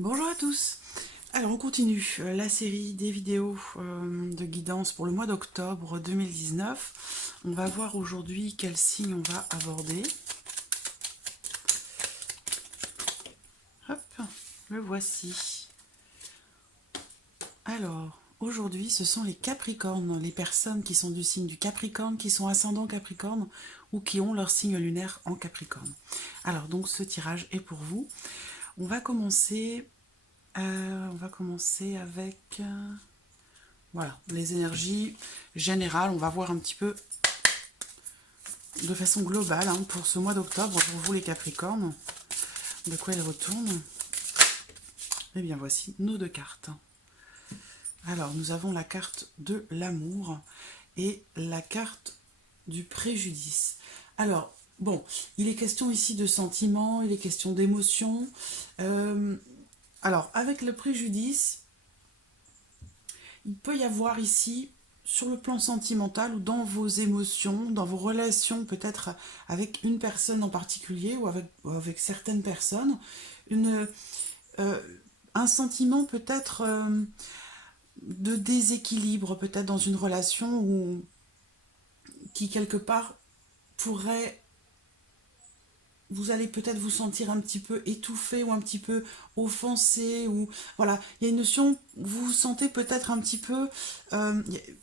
Bonjour à tous. Alors on continue la série des vidéos de guidance pour le mois d'octobre 2019. On va voir aujourd'hui quel signe on va aborder. Hop, le voici. Alors, aujourd'hui ce sont les Capricornes, les personnes qui sont du signe du Capricorne, qui sont ascendant Capricorne ou qui ont leur signe lunaire en Capricorne. Alors donc ce tirage est pour vous. On va commencer avec voilà, les énergies générales. On va voir un petit peu de façon globale pour ce mois d'octobre, pour vous les Capricornes, de quoi il retourne. Et bien voici nos deux cartes. Alors nous avons la carte de l'amour et la carte du préjudice. Alors bon, il est question ici de sentiments, il est question d'émotions. Alors avec le préjudice, il peut y avoir ici, sur le plan sentimental ou dans vos émotions, dans vos relations peut-être avec une personne en particulier ou avec certaines personnes, une, euh, un sentiment peut-être de déséquilibre peut-être dans une relation ou qui quelque part pourrait, vous allez peut-être vous sentir un petit peu étouffé ou un petit peu offensé, ou voilà, il y a une notion, vous vous sentez peut-être un petit peu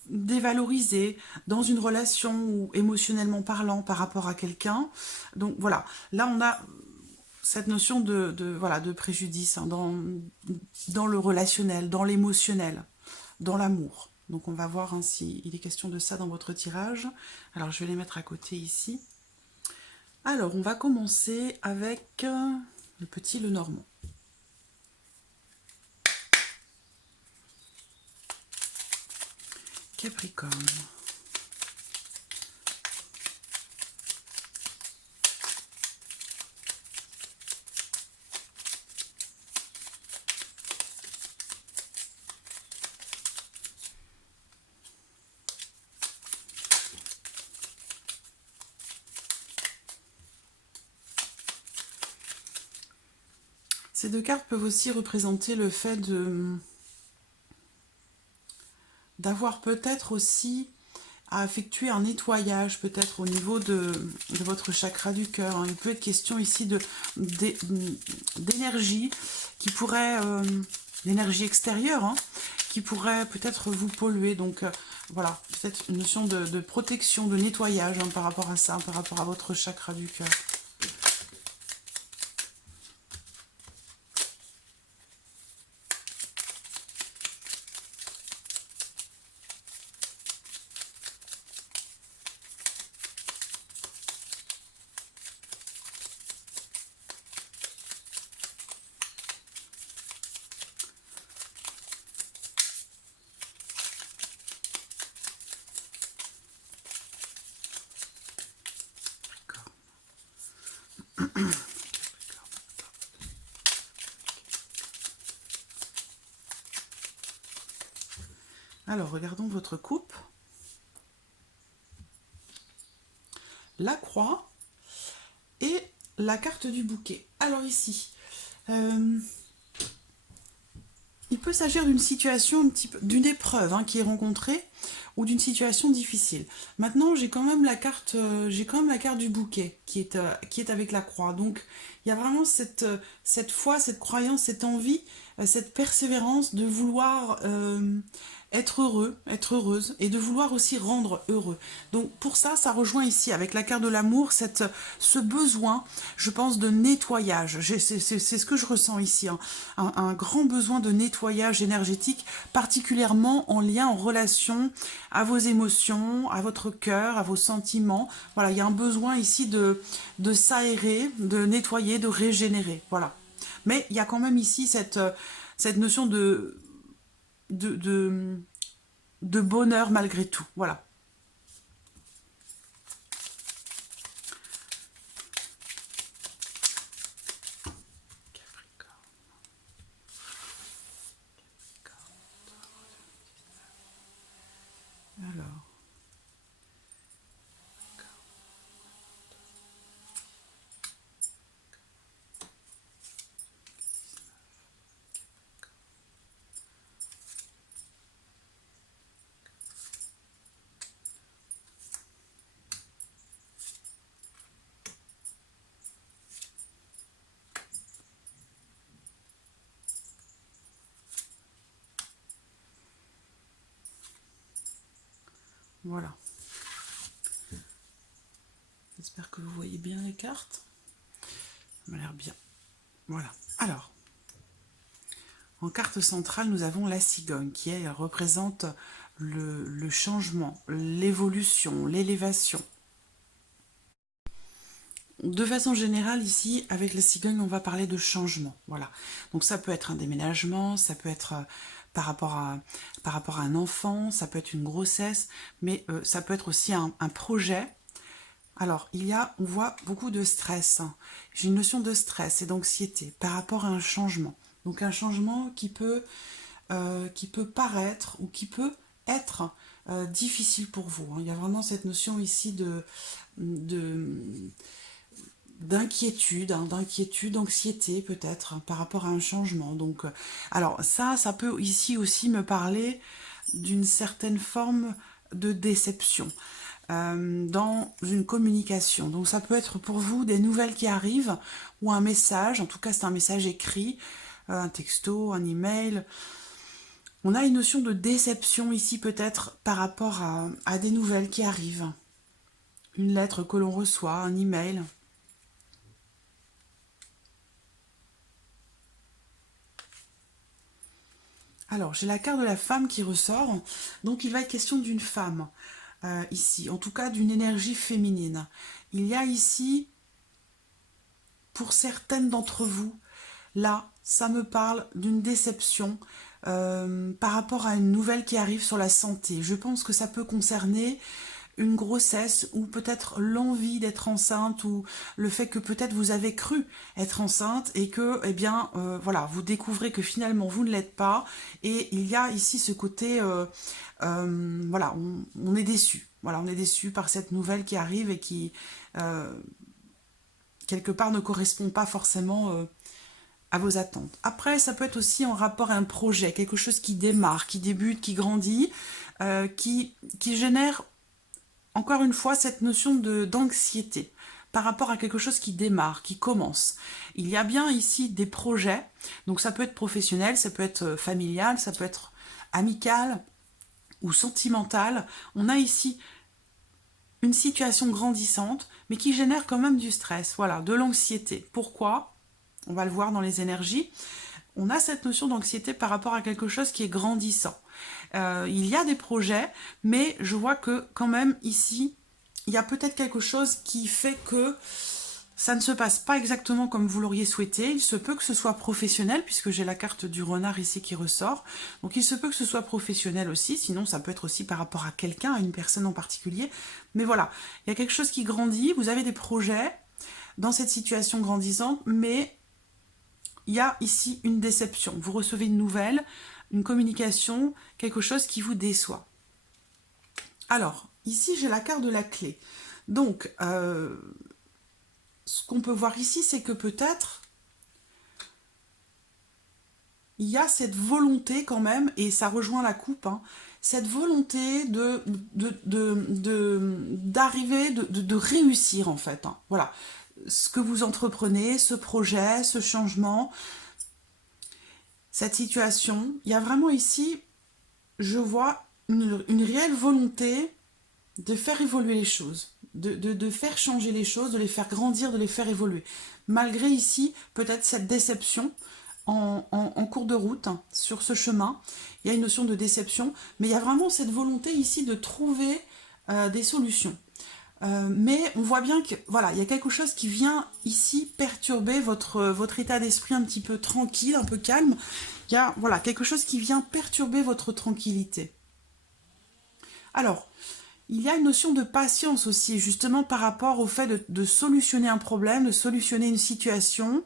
dévalorisé dans une relation ou émotionnellement parlant par rapport à quelqu'un. Donc voilà, là on a cette notion voilà, de préjudice dans le relationnel, dans l'émotionnel, dans l'amour. Donc on va voir si il est question de ça dans votre tirage. Alors je vais les mettre à côté ici. Alors, on va commencer avec le petit Lenormand. Capricorne. Ces deux cartes peuvent aussi représenter le fait d'avoir peut-être aussi à effectuer un nettoyage, peut-être au niveau de votre chakra du cœur. Il peut être question ici d'énergie qui pourrait, d'énergie extérieure, qui pourrait peut-être vous polluer. Donc voilà, peut-être une notion de protection, de nettoyage par rapport à ça, par rapport à votre chakra du cœur. Alors, regardons votre coupe. La croix et la carte du bouquet. Alors ici, il peut s'agir d'une situation, d'une épreuve qui est rencontrée ou d'une situation difficile. Maintenant, j'ai quand même la carte du bouquet qui est avec la croix. Donc, il y a vraiment cette foi, cette croyance, cette envie, cette persévérance de vouloir être heureux, être heureuse, et de vouloir aussi rendre heureux. Donc pour ça, ça rejoint ici avec la carte de l'amour ce besoin, je pense, de nettoyage. C'est ce que je ressens ici, un grand besoin de nettoyage énergétique, particulièrement en lien, en relation à vos émotions, à votre cœur, à vos sentiments. Voilà, il y a un besoin ici de s'aérer, de nettoyer, de régénérer. Voilà. Mais il y a quand même ici cette notion de, de, de bonheur malgré tout. Voilà. Alors. Voilà. J'espère que vous voyez bien les cartes. Ça m'a l'air bien. Voilà. Alors, en carte centrale, nous avons la cigogne qui, elle, représente le changement, l'évolution, l'élévation. De façon générale, ici, avec la cigogne, on va parler de changement. Voilà. Donc ça peut être un déménagement, ça peut être par rapport à un enfant, ça peut être une grossesse, mais ça peut être aussi un projet. Alors, on voit beaucoup de stress. J'ai une notion de stress et d'anxiété par rapport à un changement. Donc un changement qui peut paraître ou qui peut être difficile pour vous. Il y a vraiment cette notion ici d'inquiétude, d'anxiété peut-être par rapport à un changement. Donc, alors ça peut ici aussi me parler d'une certaine forme de déception dans une communication. Donc ça peut être pour vous des nouvelles qui arrivent ou un message, en tout cas c'est un message écrit, un texto, un email. On a une notion de déception ici peut-être par rapport à des nouvelles qui arrivent. Une lettre que l'on reçoit, un email. Alors, j'ai la carte de la femme qui ressort. Donc, il va être question d'une femme, ici. En tout cas, d'une énergie féminine. Il y a ici, pour certaines d'entre vous, là, ça me parle d'une déception par rapport à une nouvelle qui arrive sur la santé. Je pense que ça peut concerner une grossesse ou peut-être l'envie d'être enceinte ou le fait que peut-être vous avez cru être enceinte et que, eh bien, voilà, vous découvrez que finalement vous ne l'êtes pas et il y a ici ce côté, voilà, on est déçu. Voilà, on est déçu par cette nouvelle qui arrive et qui, quelque part, ne correspond pas forcément à vos attentes. Après, ça peut être aussi en rapport à un projet, quelque chose qui démarre, qui débute, qui grandit, qui génère encore une fois, cette notion d'anxiété par rapport à quelque chose qui démarre, qui commence. Il y a bien ici des projets, donc ça peut être professionnel, ça peut être familial, ça peut être amical ou sentimental. On a ici une situation grandissante, mais qui génère quand même du stress, voilà, de l'anxiété. Pourquoi? On va le voir dans les énergies. On a cette notion d'anxiété par rapport à quelque chose qui est grandissant. Il y a des projets, mais je vois que quand même ici, il y a peut-être quelque chose qui fait que ça ne se passe pas exactement comme vous l'auriez souhaité. Il se peut que ce soit professionnel, puisque j'ai la carte du renard ici qui ressort. Donc il se peut que ce soit professionnel aussi, sinon ça peut être aussi par rapport à quelqu'un, à une personne en particulier. Mais voilà, il y a quelque chose qui grandit, vous avez des projets dans cette situation grandissante, mais il y a ici une déception. Vous recevez une nouvelle, une communication, quelque chose qui vous déçoit. Alors, ici, j'ai la carte de la clé. Donc, ce qu'on peut voir ici, c'est que peut-être il y a cette volonté quand même, et ça rejoint la coupe, hein, cette volonté d'arriver, de réussir en fait. Hein. Voilà, ce que vous entreprenez, ce projet, ce changement, cette situation, il y a vraiment ici, je vois une réelle volonté de faire évoluer les choses, de faire changer les choses, de les faire grandir, de les faire évoluer. Malgré ici, peut-être cette déception en cours de route, hein, sur ce chemin, il y a une notion de déception, mais il y a vraiment cette volonté ici de trouver des solutions. Mais on voit bien que voilà, il y a quelque chose qui vient ici perturber votre état d'esprit un petit peu tranquille, un peu calme. Il y a voilà, quelque chose qui vient perturber votre tranquillité. Alors, il y a une notion de patience aussi, justement par rapport au fait de solutionner un problème, de solutionner une situation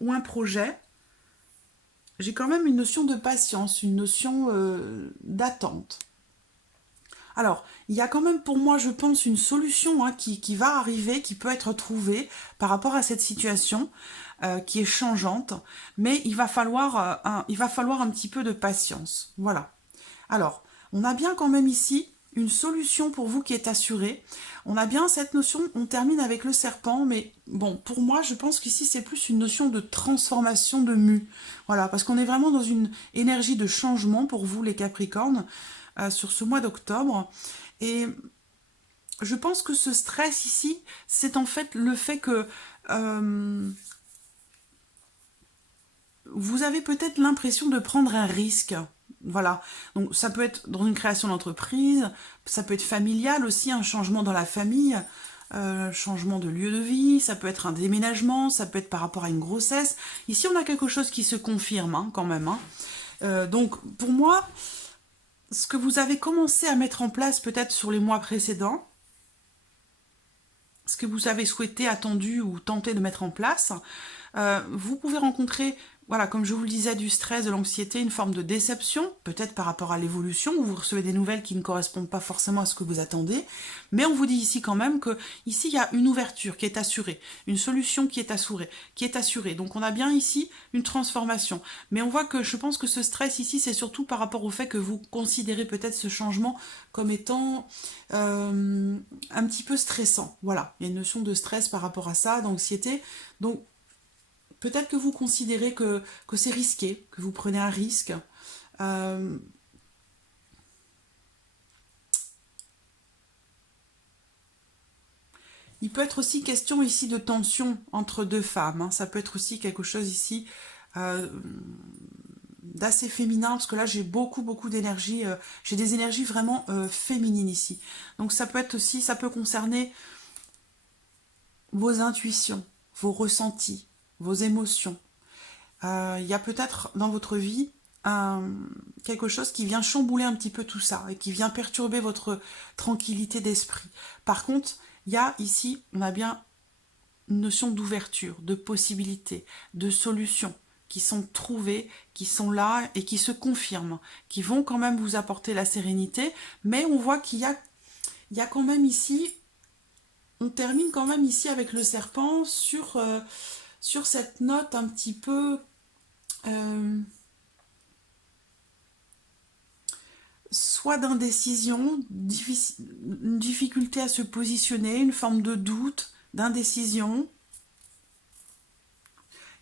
ou un projet. J'ai quand même une notion de patience, une notion d'attente. Alors, il y a quand même pour moi, je pense, une solution, hein, qui va arriver, qui peut être trouvée par rapport à cette situation qui est changeante, mais il va falloir un petit peu de patience. Voilà. Alors, on a bien quand même ici une solution pour vous qui est assurée. On a bien cette notion, on termine avec le serpent, mais bon, pour moi, je pense qu'ici, c'est plus une notion de transformation, de mue. Voilà, parce qu'on est vraiment dans une énergie de changement pour vous, les Capricornes. sur ce mois d'octobre. Et je pense que ce stress ici, c'est en fait le fait que vous avez peut-être l'impression de prendre un risque. Voilà, donc ça peut être dans une création d'entreprise, ça peut être familial aussi, un changement dans la famille, changement de lieu de vie, ça peut être un déménagement, ça peut être par rapport à une grossesse. Ici, on a quelque chose qui se confirme hein, quand même. Hein. Donc, pour moi, ce que vous avez commencé à mettre en place peut-être sur les mois précédents, ce que vous avez souhaité, attendu ou tenté de mettre en place, vous pouvez rencontrer, voilà, comme je vous le disais, du stress, de l'anxiété, une forme de déception, peut-être par rapport à l'évolution, où vous recevez des nouvelles qui ne correspondent pas forcément à ce que vous attendez, mais on vous dit ici quand même que ici il y a une ouverture qui est assurée, une solution qui est assurée, donc on a bien ici une transformation, mais on voit que je pense que ce stress ici, c'est surtout par rapport au fait que vous considérez peut-être ce changement comme étant un petit peu stressant, voilà, il y a une notion de stress par rapport à ça, d'anxiété, donc peut-être que vous considérez que c'est risqué, que vous prenez un risque. Il peut être aussi question ici de tension entre deux femmes. Hein. Ça peut être aussi quelque chose ici d'assez féminin, parce que là j'ai beaucoup d'énergie. J'ai des énergies vraiment féminines ici. Donc ça peut être aussi, ça peut concerner vos intuitions, vos ressentis, vos émotions. Il y a peut-être dans votre vie quelque chose qui vient chambouler un petit peu tout ça et qui vient perturber votre tranquillité d'esprit. Par contre, il y a ici, on a bien une notion d'ouverture, de possibilité, de solutions qui sont trouvées, qui sont là et qui se confirment, qui vont quand même vous apporter la sérénité, mais on voit qu'il y a quand même ici, on termine quand même ici avec le serpent sur cette note un petit peu soit d'indécision, une difficulté à se positionner, une forme de doute, d'indécision.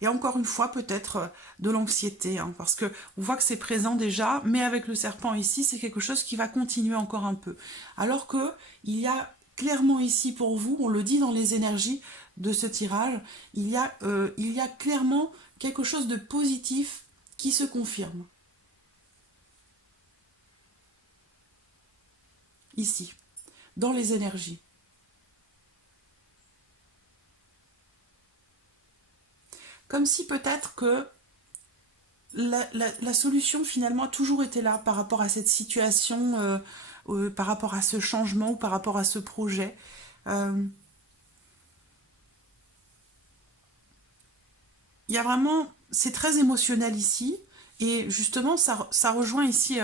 Et encore une fois, peut-être de l'anxiété, hein, parce que on voit que c'est présent déjà, mais avec le serpent ici, c'est quelque chose qui va continuer encore un peu. Alors que il y a clairement ici pour vous, on le dit dans les énergies de ce tirage, il y a clairement quelque chose de positif qui se confirme. Ici, dans les énergies. Comme si peut-être que la solution finalement a toujours été là par rapport à cette situation, par rapport à ce changement ou par rapport à ce projet. Il y a vraiment, c'est très émotionnel ici, et justement ça rejoint ici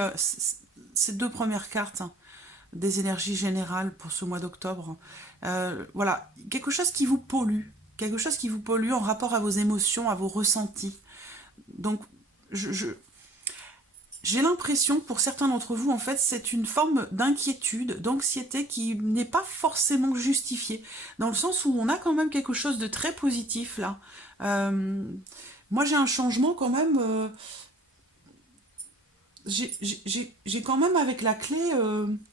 ces deux premières cartes hein, des énergies générales pour ce mois d'octobre. Voilà, quelque chose qui vous pollue, en rapport à vos émotions, à vos ressentis. Donc, j'ai l'impression que pour certains d'entre vous, en fait, c'est une forme d'inquiétude, d'anxiété qui n'est pas forcément justifiée, dans le sens où on a quand même quelque chose de très positif là. Moi, j'ai un changement quand même. J'ai quand même avec la clé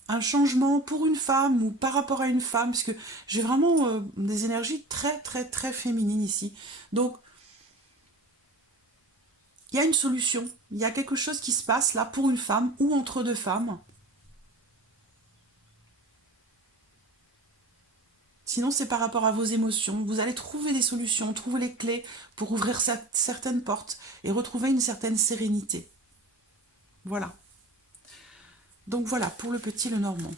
un changement pour une femme ou par rapport à une femme, parce que j'ai vraiment des énergies très féminines ici. Donc, il y a une solution, il y a quelque chose qui se passe là pour une femme ou entre deux femmes. Sinon, c'est par rapport à vos émotions. Vous allez trouver des solutions, trouver les clés pour ouvrir certaines portes et retrouver une certaine sérénité. Voilà. Donc voilà, pour le petit Lenormand.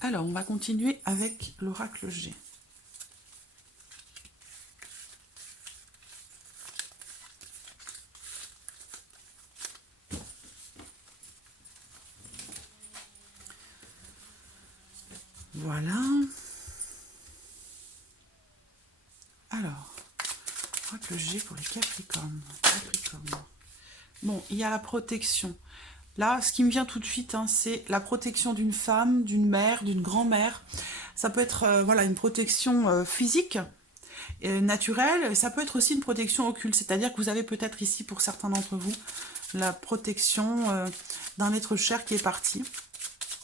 Alors, on va continuer avec l'oracle G. Voilà. Alors, l'oracle G pour les Capricornes. Bon, il y a la protection. Là, ce qui me vient tout de suite, hein, c'est la protection d'une femme, d'une mère, d'une grand-mère. Ça peut être voilà, une protection physique, naturelle, ça peut être aussi une protection occulte, c'est-à-dire que vous avez peut-être ici, pour certains d'entre vous, la protection d'un être cher qui est parti.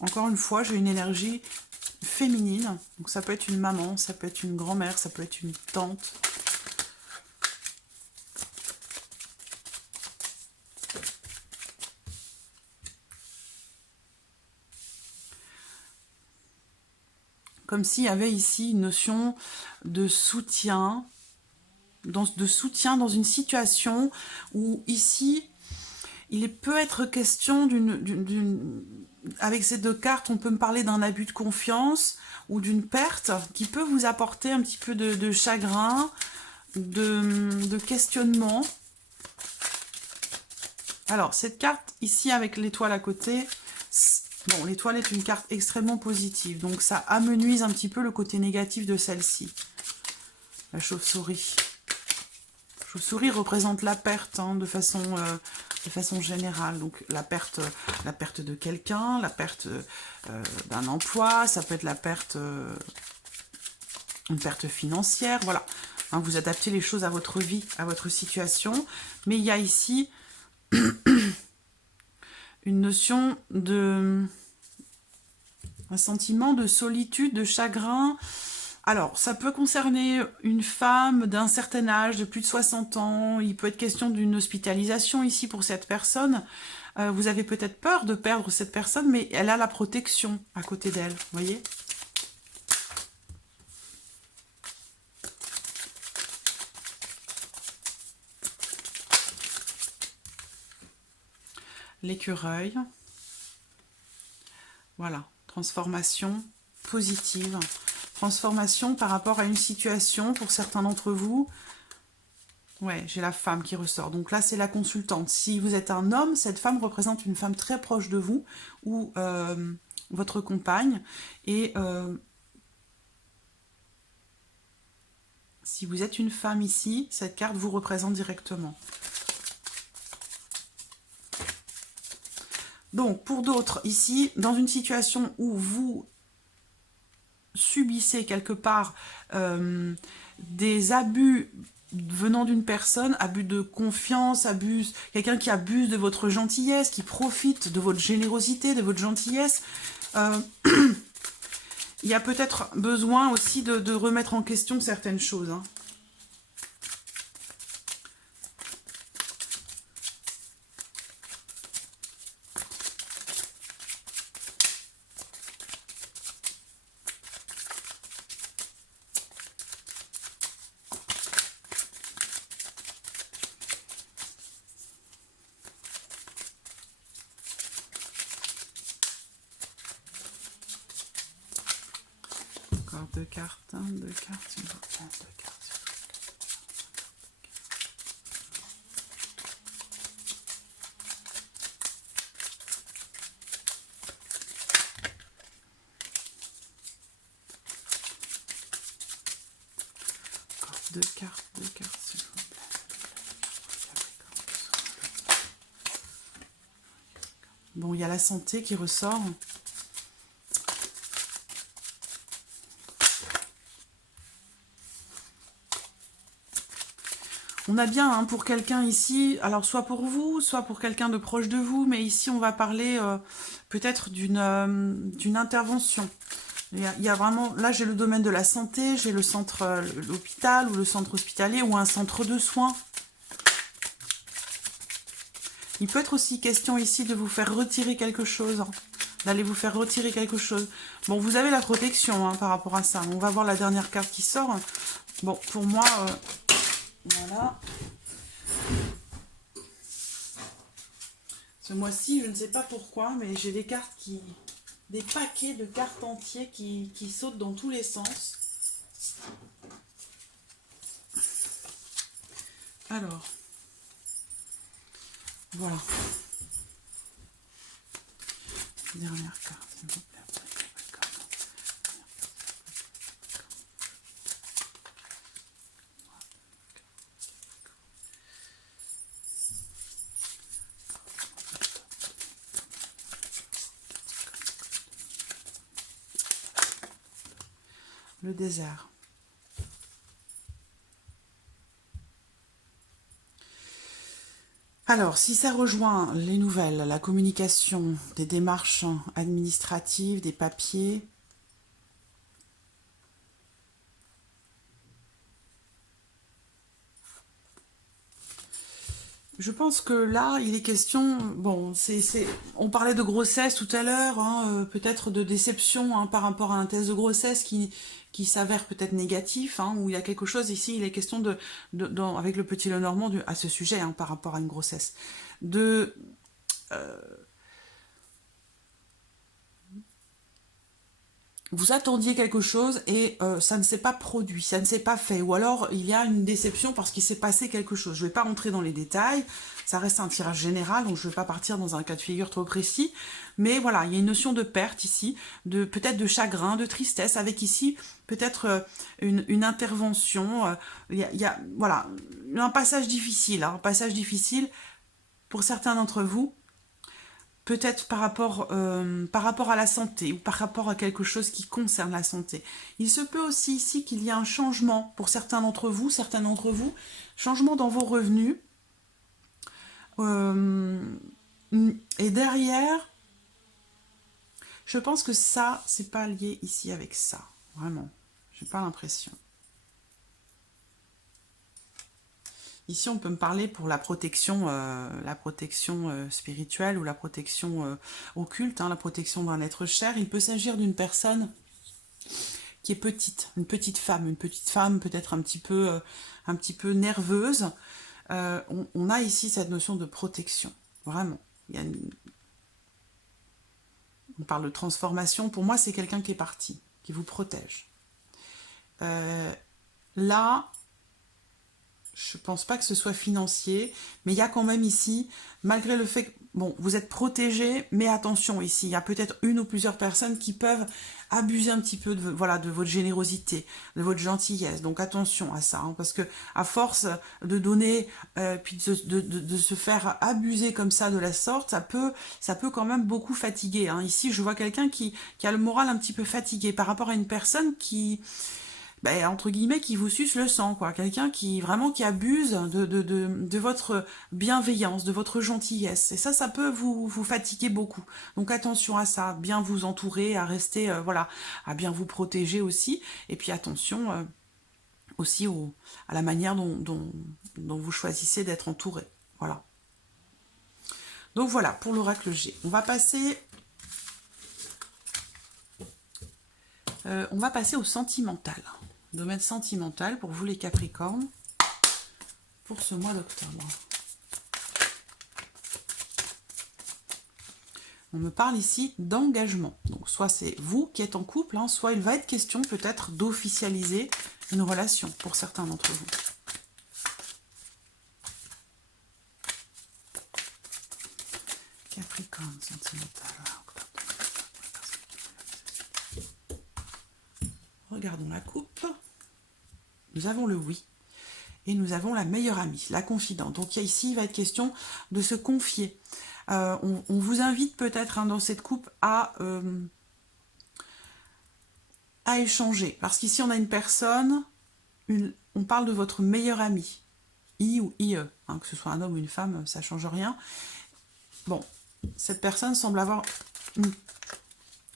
Encore une fois, j'ai une énergie féminine, donc ça peut être une maman, ça peut être une grand-mère, ça peut être une tante. Comme s'il y avait ici une notion de soutien, dans une situation où ici, il peut être question avec ces deux cartes, on peut me parler d'un abus de confiance ou d'une perte qui peut vous apporter un petit peu de chagrin, de questionnement. Alors, cette carte ici avec l'étoile à côté, bon, l'étoile est une carte extrêmement positive, donc ça amenuise un petit peu le côté négatif de celle-ci. La chauve-souris. La chauve-souris représente la perte hein, de façon générale. Donc la perte de quelqu'un, la perte d'un emploi, ça peut être une perte financière, voilà. Hein, vous adaptez les choses à votre vie, à votre situation. Mais il y a ici une notion un sentiment de solitude, de chagrin. Alors, ça peut concerner une femme d'un certain âge, de plus de 60 ans. Il peut être question d'une hospitalisation ici pour cette personne. Vous avez peut-être peur de perdre cette personne, mais elle a la protection à côté d'elle, vous voyez ? L'écureuil. Voilà, transformation positive. Transformation par rapport à une situation pour certains d'entre vous. Ouais, j'ai la femme qui ressort. Donc là, c'est la consultante. Si vous êtes un homme, cette femme représente une femme très proche de vous ou votre compagne. Et si vous êtes une femme ici, cette carte vous représente directement. Donc, pour d'autres, ici, dans une situation où vous subissez quelque part des abus venant d'une personne, abus de confiance, quelqu'un qui abuse de votre gentillesse, qui profite de votre générosité, de votre gentillesse, il y a peut-être besoin aussi de remettre en question certaines choses. Hein. Encore deux cartes, deux cartes, deux cartes. Encore deux cartes, s'il vous plaît. Bon, il y a la santé qui ressort. On a bien hein, pour quelqu'un ici, alors soit pour vous, soit pour quelqu'un de proche de vous, mais ici on va parler peut-être d'une intervention. Il y a vraiment, là j'ai le domaine de la santé, j'ai le centre, l'hôpital ou le centre hospitalier ou un centre de soins. Il peut être aussi question ici de vous faire retirer quelque chose, hein, d'aller vous faire retirer quelque chose. Bon, vous avez la protection hein, par rapport à ça. On va voir la dernière carte qui sort. Bon, pour moi... Voilà. Ce mois-ci, je ne sais pas pourquoi, mais j'ai des cartes des paquets de cartes entiers qui sautent dans tous les sens. Alors. Voilà. Dernière carte, s'il vous plaît. Le désert. Alors, si ça rejoint les nouvelles, la communication, des démarches administratives, des papiers, je pense que là, il est question, bon, on parlait de grossesse tout à l'heure, hein, peut-être de déception hein, par rapport à un test de grossesse qui s'avère peut-être négatif, hein, où il y a quelque chose ici, il est question avec le petit Lenormand à ce sujet, hein, par rapport à une grossesse, de vous attendiez quelque chose et ça ne s'est pas produit, ça ne s'est pas fait. Ou alors il y a une déception parce qu'il s'est passé quelque chose. Je ne vais pas rentrer dans les détails, ça reste un tirage général, donc je ne vais pas partir dans un cas de figure trop précis. Mais voilà, il y a une notion de perte ici, peut-être de chagrin, de tristesse, avec ici peut-être une intervention. Il y a, voilà, un passage difficile, hein, un passage difficile pour certains d'entre vous. Peut-être par rapport à la santé ou par rapport à quelque chose qui concerne la santé. Il se peut aussi ici qu'il y ait un changement pour certains d'entre vous, changement dans vos revenus. Euh, et derrière, je pense que ça, c'est pas lié ici avec ça. Vraiment, j'ai pas l'impression. Ici, on peut me parler pour la protection spirituelle ou la protection occulte, hein, la protection d'un être cher. Il peut s'agir d'une personne qui est petite, une petite femme peut-être un petit peu nerveuse. On a ici cette notion de protection, vraiment. On parle de transformation. Pour moi, c'est quelqu'un qui est parti, qui vous protège. Là, je pense pas que ce soit financier, mais il y a quand même ici, malgré le fait que, bon, vous êtes protégé, mais attention ici, il y a peut-être une ou plusieurs personnes qui peuvent abuser un petit peu de, voilà, de votre générosité, de votre gentillesse. Donc attention à ça, hein, parce que à force de donner, puis de se faire abuser comme ça de la sorte, ça peut quand même beaucoup fatiguer. Hein. Ici, je vois quelqu'un qui a le moral un petit peu fatigué par rapport à une personne qui ben, entre guillemets, qui vous suce le sang, quoi. Quelqu'un qui vraiment qui abuse de votre bienveillance, de votre gentillesse. Et ça peut vous fatiguer beaucoup. Donc attention à ça, bien vous entourer, à rester, voilà, à bien vous protéger aussi. Et puis attention aussi à la manière dont vous choisissez d'être entouré. Voilà. Donc voilà, pour l'oracle G. On va passer au sentimental. Domaine sentimental pour vous les Capricornes pour ce mois d'octobre. On me parle ici d'engagement. Donc soit c'est vous qui êtes en couple, hein, soit il va être question peut-être d'officialiser une relation pour certains d'entre vous. Capricorne sentimental. Regardons la coupe. Nous avons le oui. Et nous avons la meilleure amie, la confidente. Donc ici, il va être question de se confier. On vous invite peut-être hein, dans cette coupe à échanger. Parce qu'ici, on a une personne, on parle de votre meilleure amie. I ou IE, hein, que ce soit un homme ou une femme, ça ne change rien. Bon, cette personne semble avoir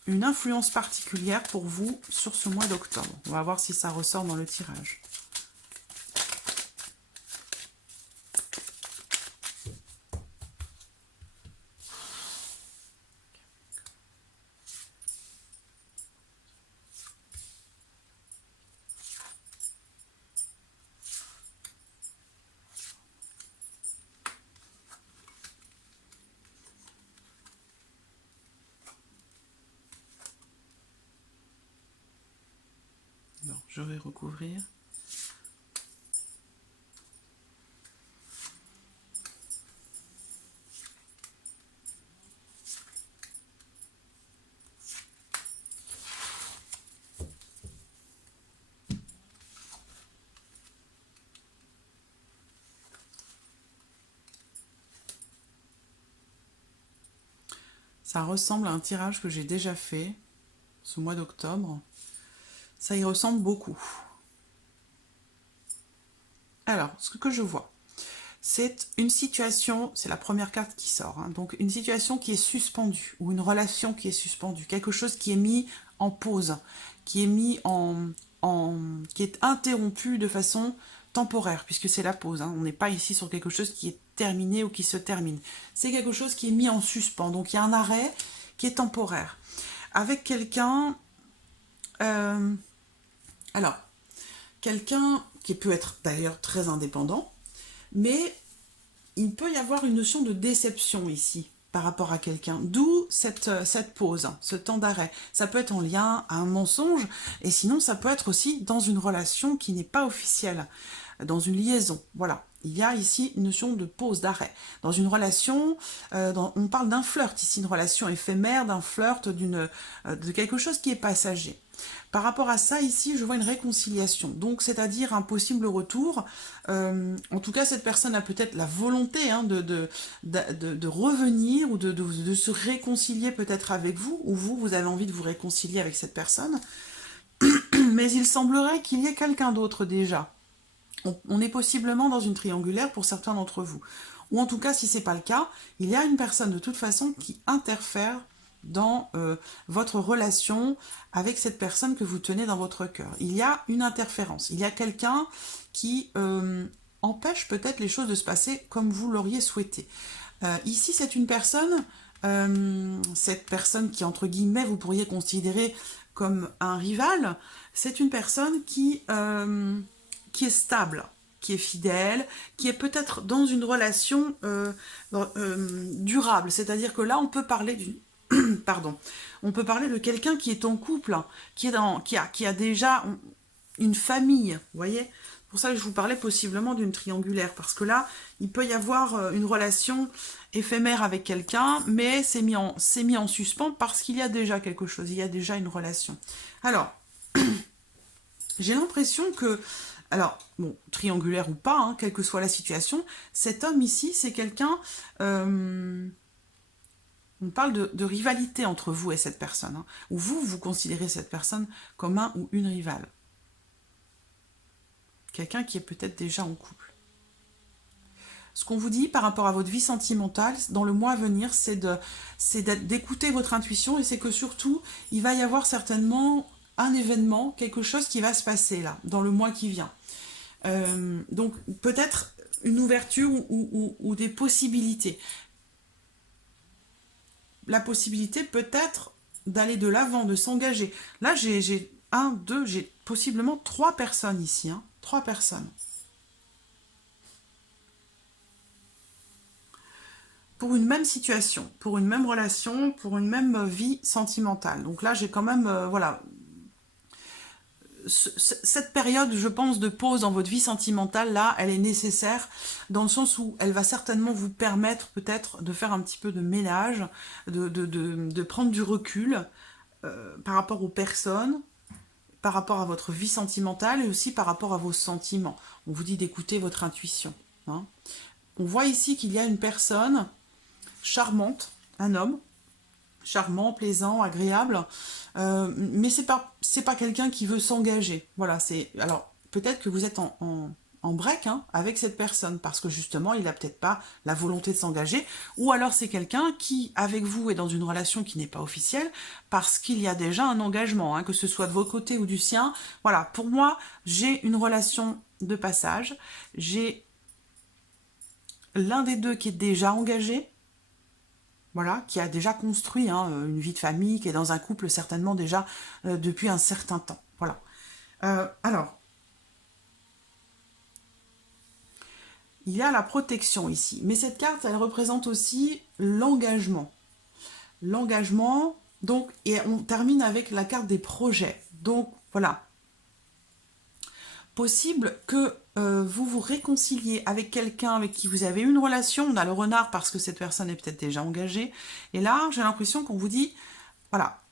une influence particulière pour vous sur ce mois d'octobre. On va voir si ça ressort dans le tirage. Bon, je vais recouvrir. Ça ressemble à un tirage que j'ai déjà fait ce mois d'octobre. Ça y ressemble beaucoup. Alors, ce que je vois, c'est une situation, c'est la première carte qui sort, hein, donc une situation qui est suspendue, ou une relation qui est suspendue, quelque chose qui est mis en pause, qui est mis qui est interrompu de façon temporaire, puisque c'est la pause, hein. On n'est pas ici sur quelque chose qui est terminé ou qui se termine. C'est quelque chose qui est mis en suspens, donc il y a un arrêt qui est temporaire. Avec quelqu'un, alors, quelqu'un qui peut être d'ailleurs très indépendant, mais il peut y avoir une notion de déception ici par rapport à quelqu'un, d'où cette pause, ce temps d'arrêt. Ça peut être en lien à un mensonge, et sinon ça peut être aussi dans une relation qui n'est pas officielle, dans une liaison, voilà. Il y a ici une notion de pause, d'arrêt. Dans une relation, on parle d'un flirt ici, une relation éphémère, d'un flirt, de quelque chose qui est passager. Par rapport à ça, ici, je vois une réconciliation. Donc, c'est-à-dire un possible retour. En tout cas, cette personne a peut-être la volonté, hein, de revenir ou de se réconcilier peut-être avec vous, ou vous avez envie de vous réconcilier avec cette personne. Mais il semblerait qu'il y ait quelqu'un d'autre déjà. On est possiblement dans une triangulaire pour certains d'entre vous. Ou en tout cas, si ce n'est pas le cas, il y a une personne de toute façon qui interfère dans votre relation avec cette personne que vous tenez dans votre cœur. Il y a une interférence. Il y a quelqu'un qui empêche peut-être les choses de se passer comme vous l'auriez souhaité. Ici, c'est une personne, cette personne qui, entre guillemets, vous pourriez considérer comme un rival, c'est une personne qui est stable, qui est fidèle, qui est peut-être dans une relation durable. C'est-à-dire que là, on peut parler d'une... Pardon. On peut parler de quelqu'un qui est en couple, qui a déjà une famille, vous voyez. C'est pour ça que je vous parlais possiblement d'une triangulaire, parce que là, il peut y avoir une relation éphémère avec quelqu'un, mais c'est mis en suspens parce qu'il y a déjà quelque chose, il y a déjà une relation. Alors, j'ai l'impression que, alors, bon, triangulaire ou pas, hein, quelle que soit la situation, cet homme ici, c'est quelqu'un... on parle de rivalité entre vous et cette personne, hein, ou vous considérez cette personne comme un ou une rivale. Quelqu'un qui est peut-être déjà en couple. Ce qu'on vous dit par rapport à votre vie sentimentale, dans le mois à venir, c'est d'écouter votre intuition, et c'est que surtout, il va y avoir certainement un événement, quelque chose qui va se passer là, dans le mois qui vient. Donc peut-être une ouverture ou des possibilités. La possibilité peut-être d'aller de l'avant, de s'engager. Là, j'ai possiblement 3 personnes ici, hein, 3 personnes. Pour une même situation, pour une même relation, pour une même vie sentimentale. Donc là, j'ai quand même, voilà, cette période, je pense, de pause dans votre vie sentimentale, là, elle est nécessaire, dans le sens où elle va certainement vous permettre peut-être de faire un petit peu de ménage, de prendre du recul par rapport aux personnes, par rapport à votre vie sentimentale et aussi par rapport à vos sentiments. On vous dit d'écouter votre intuition, hein. On voit ici qu'il y a une personne charmante, un homme, charmant, plaisant, agréable, mais c'est pas quelqu'un qui veut s'engager. Voilà, alors peut-être que vous êtes en break, hein, avec cette personne, parce que justement, il n'a peut-être pas la volonté de s'engager, ou alors c'est quelqu'un qui, avec vous, est dans une relation qui n'est pas officielle, parce qu'il y a déjà un engagement, hein, que ce soit de votre côté ou du sien. Voilà, pour moi, j'ai une relation de passage, j'ai l'un des deux qui est déjà engagé, voilà, qui a déjà construit, hein, une vie de famille, qui est dans un couple certainement déjà depuis un certain temps. Voilà. Alors, il y a la protection ici. Mais cette carte, elle représente aussi l'engagement. L'engagement, donc, et on termine avec la carte des projets. Donc, voilà. Possible que vous vous réconciliez avec quelqu'un avec qui vous avez eu une relation. On a le renard parce que cette personne est peut-être déjà engagée. Et là, j'ai l'impression qu'on vous dit, voilà,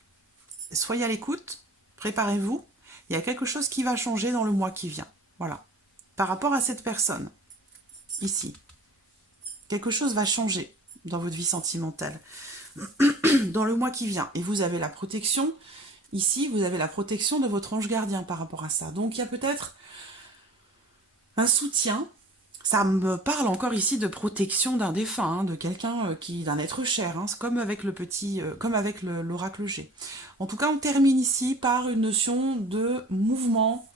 soyez à l'écoute, préparez-vous. Il y a quelque chose qui va changer dans le mois qui vient. Voilà. Par rapport à cette personne, ici, quelque chose va changer dans votre vie sentimentale dans le mois qui vient. Et vous avez la protection, ici, vous avez la protection de votre ange gardien par rapport à ça. Donc, il y a peut-être un soutien, ça me parle encore ici de protection d'un défunt, hein, de quelqu'un d'un être cher, hein, c'est comme avec le petit, comme avec l'oracle G. En tout cas, on termine ici par une notion de mouvement,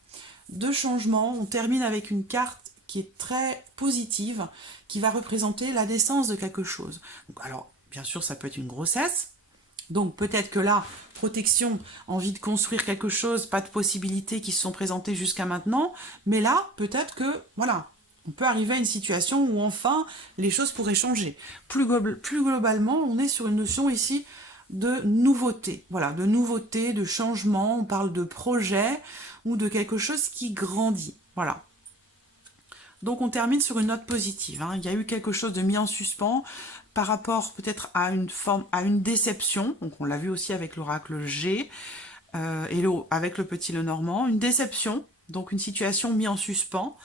de changement. On termine avec une carte qui est très positive, qui va représenter la naissance de quelque chose. Donc, alors, bien sûr, ça peut être une grossesse. Donc peut-être que là, protection, envie de construire quelque chose, pas de possibilités qui se sont présentées jusqu'à maintenant, mais là, peut-être que, voilà, on peut arriver à une situation où enfin, les choses pourraient changer. Plus globalement, on est sur une notion ici de nouveauté, voilà, de nouveauté, de changement, on parle de projet ou de quelque chose qui grandit, voilà. Donc on termine sur une note positive, hein. Il y a eu quelque chose de mis en suspens par rapport peut-être à une forme, à une déception. Donc on l'a vu aussi avec l'oracle G et avec le petit Lenormand. Une déception, donc une situation mise en suspens.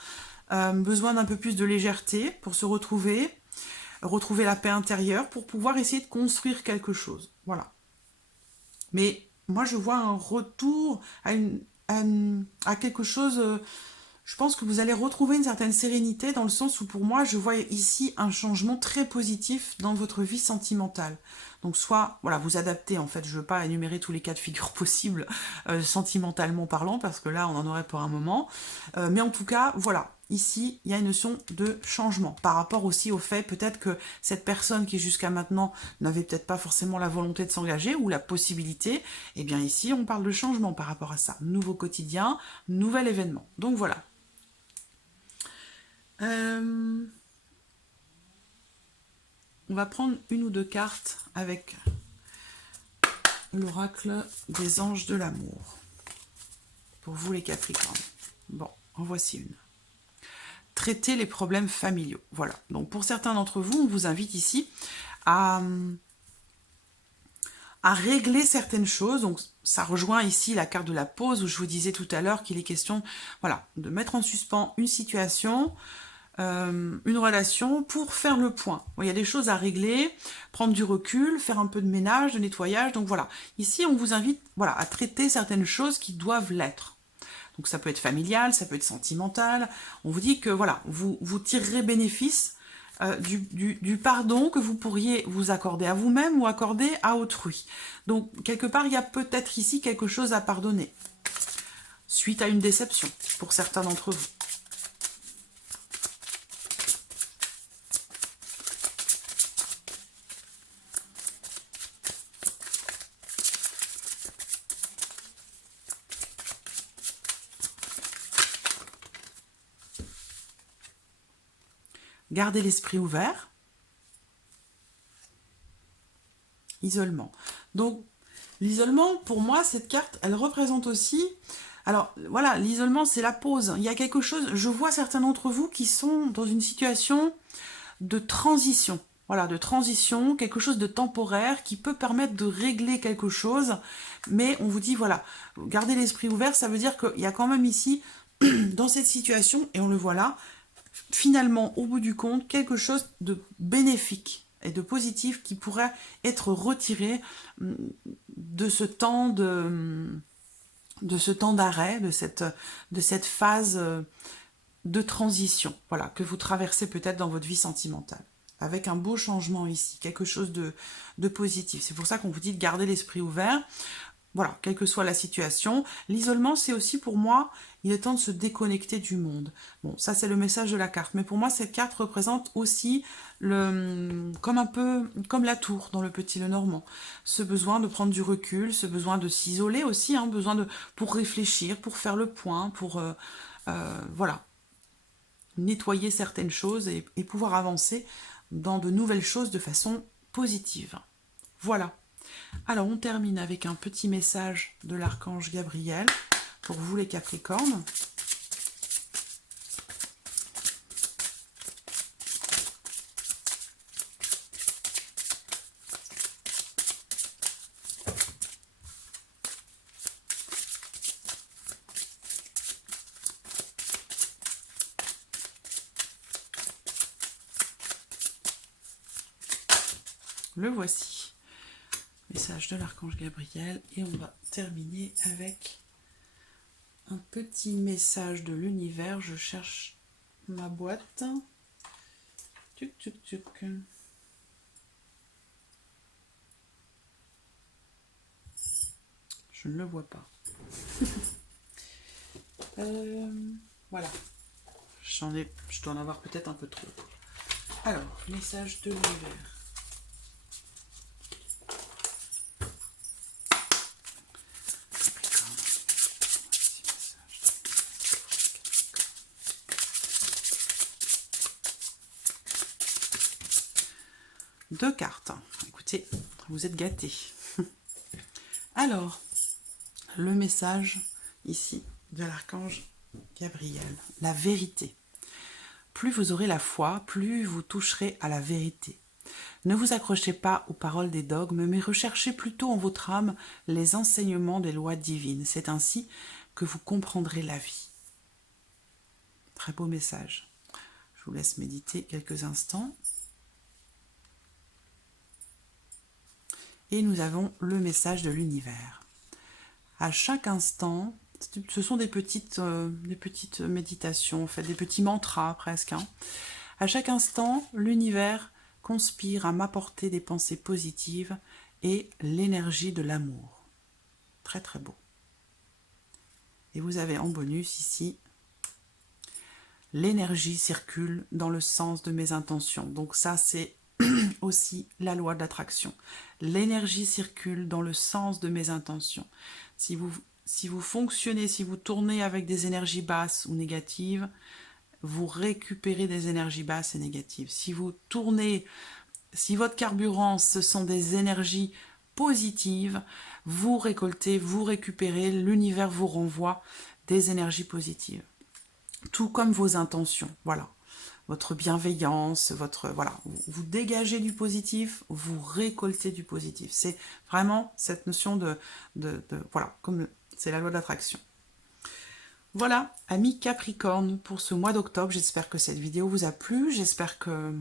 Besoin d'un peu plus de légèreté pour se retrouver la paix intérieure, pour pouvoir essayer de construire quelque chose. Voilà. Mais moi je vois un retour à quelque chose... je pense que vous allez retrouver une certaine sérénité dans le sens où pour moi, je vois ici un changement très positif dans votre vie sentimentale. Donc soit, voilà, vous adaptez, en fait, je ne veux pas énumérer tous les cas de figure possibles sentimentalement parlant, parce que là, on en aurait pour un moment. Mais en tout cas, voilà, ici, il y a une notion de changement par rapport aussi au fait peut-être que cette personne qui jusqu'à maintenant n'avait peut-être pas forcément la volonté de s'engager ou la possibilité, eh bien ici, on parle de changement par rapport à ça. Nouveau quotidien, nouvel événement. Donc voilà. On va prendre une ou deux cartes avec l'oracle des anges de l'amour. Pour vous les Capricornes. Bon, en voici une. Traiter les problèmes familiaux. Voilà. Donc pour certains d'entre vous, on vous invite ici à régler certaines choses. Donc ça rejoint ici la carte de la pause où je vous disais tout à l'heure qu'il est question, voilà, de mettre en suspens une situation, une relation pour faire le point. Bon, il y a des choses à régler, prendre du recul, faire un peu de ménage, de nettoyage. Donc voilà, ici on vous invite, voilà, à traiter certaines choses qui doivent l'être. Donc ça peut être familial, ça peut être sentimental. On vous dit que voilà, vous tirerez bénéfice du pardon que vous pourriez vous accorder à vous-même ou accorder à autrui. Donc quelque part, il y a peut-être ici quelque chose à pardonner suite à une déception pour certains d'entre vous. Gardez l'esprit ouvert. Isolement. Donc, l'isolement, pour moi, cette carte, elle représente aussi... Alors, voilà, l'isolement, c'est la pause. Il y a quelque chose... Je vois certains d'entre vous qui sont dans une situation de transition. Voilà, de transition, quelque chose de temporaire qui peut permettre de régler quelque chose. Mais on vous dit, voilà, gardez l'esprit ouvert, ça veut dire qu'il y a quand même ici, dans cette situation, et on le voit là, finalement, au bout du compte, quelque chose de bénéfique et de positif qui pourrait être retiré de ce temps d'arrêt, de cette phase de transition, voilà, que vous traversez peut-être dans votre vie sentimentale. Avec un beau changement ici, quelque chose de positif. C'est pour ça qu'on vous dit de garder l'esprit ouvert. Voilà, quelle que soit la situation. L'isolement, c'est aussi pour moi, il est temps de se déconnecter du monde. Bon, ça c'est le message de la carte. Mais pour moi, cette carte représente aussi comme un peu, comme la tour dans le petit Lenormand. Ce besoin de prendre du recul, ce besoin de s'isoler aussi, hein, pour réfléchir, pour faire le point, pour, voilà, nettoyer certaines choses et pouvoir avancer dans de nouvelles choses de façon positive. Voilà. Alors, on termine avec un petit message de l'archange Gabriel pour vous les Capricornes. Le voici. Message de l'archange Gabriel. Et on va terminer avec un petit message de l'univers. Je cherche ma boîte. Tuc, tuc, tuc. Je ne le vois pas. Voilà. Je dois en avoir peut-être un peu trop. Alors, message de l'univers. Deux cartes. Écoutez, vous êtes gâtés. Alors, le message ici de l'archange Gabriel, la vérité. Plus vous aurez la foi, plus vous toucherez à la vérité. Ne vous accrochez pas aux paroles des dogmes, mais recherchez plutôt en votre âme les enseignements des lois divines. C'est ainsi que vous comprendrez la vie. Très beau message. Je vous laisse méditer quelques instants. Et nous avons le message de l'univers. À chaque instant, ce sont des petites méditations, en fait, des petits mantras presque. Hein. À chaque instant, l'univers conspire à m'apporter des pensées positives et l'énergie de l'amour. Très très beau. Et vous avez en bonus ici, l'énergie circule dans le sens de mes intentions. Donc ça, c'est aussi la loi de l'attraction. L'énergie circule dans le sens de mes intentions. Si vous fonctionnez, si vous tournez avec des énergies basses ou négatives, vous récupérez des énergies basses et négatives. Si vous tournez, si votre carburant, ce sont des énergies positives, vous récoltez, vous récupérez, l'univers vous renvoie des énergies positives. Tout comme vos intentions, voilà. Votre bienveillance, voilà, vous dégagez du positif, vous récoltez du positif. C'est vraiment cette notion voilà, comme c'est la loi de l'attraction. Voilà, amis Capricorne, pour ce mois d'octobre, j'espère que cette vidéo vous a plu, j'espère que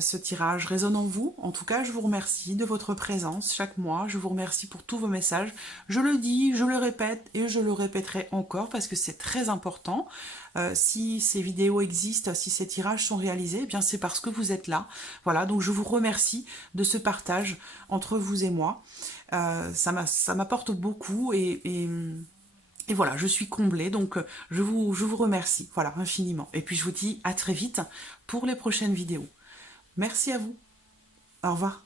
ce tirage résonne en vous. En tout cas, je vous remercie de votre présence chaque mois. Je vous remercie pour tous vos messages. Je le dis, je le répète et je le répéterai encore parce que c'est très important. Si ces vidéos existent, si ces tirages sont réalisés, eh bien c'est parce que vous êtes là. Voilà, donc je vous remercie de ce partage entre vous et moi. Ça m'apporte beaucoup et voilà, je suis comblée, donc je vous remercie, voilà, infiniment. Et puis je vous dis à très vite pour les prochaines vidéos. Merci à vous. Au revoir.